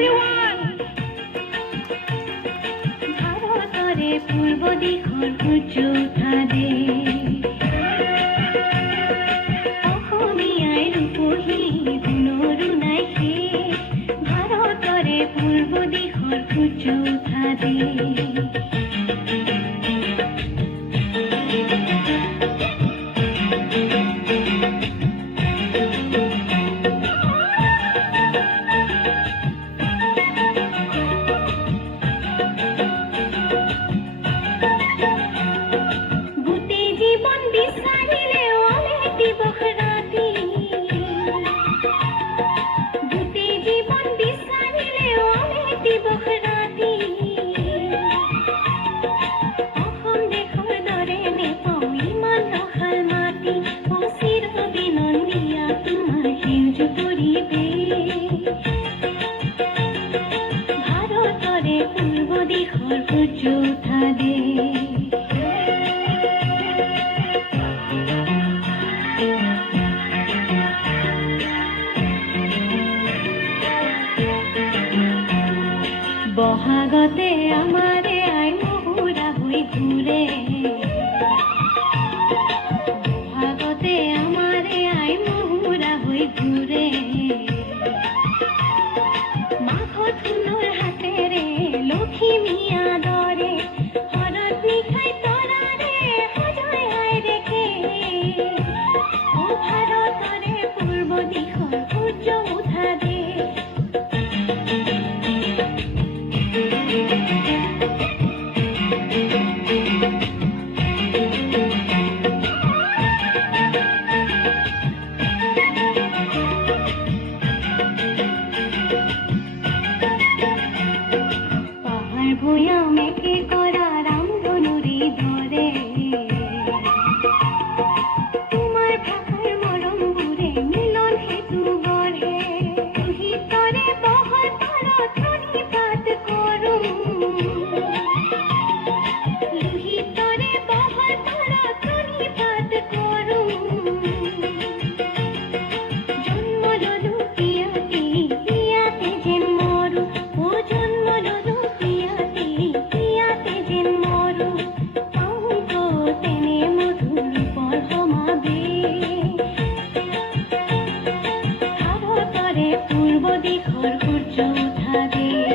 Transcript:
everyone. ভাৰতৰে পূৰ্ব দিশৰ সূৰ্য উঠা দে অসমীয়াই ৰূপহী গুণৰো নাই শেষ ভাৰতৰে পূৰ্ব দিশৰ সূৰ্য উঠা দে বহাগতে আমাৰে আই মহুৰা হৈ ঘূৰে বহাগতে আমাৰে আই মহুৰা হৈ ঘূৰে মাঘত সোণৰ হাতেৰে লখিমীয়া দৰে হৰত নিশাই তৰাৰে সজাই আই দেখে ও ভাৰতৰে পূৰ্ব দিশৰ সূৰ্য উঠা দে ভূয়ামেকে কৰা ৰামধনুৰি ধৰে তোমাৰ ভাষাৰ মৰমবোৰে মিলন সেতু গঢ়ে লোহিতৰে বহল পাৰত প্ৰণিপাত কৰোঁ লোহিতৰে বহল পাৰত প্ৰণিপাত কৰোঁ জন্ম ললো ইয়াতে ইয়াতে যেন মৰো ও জন্ম ললো পূৰ্ব দিশৰ সূৰ্য উঠা দে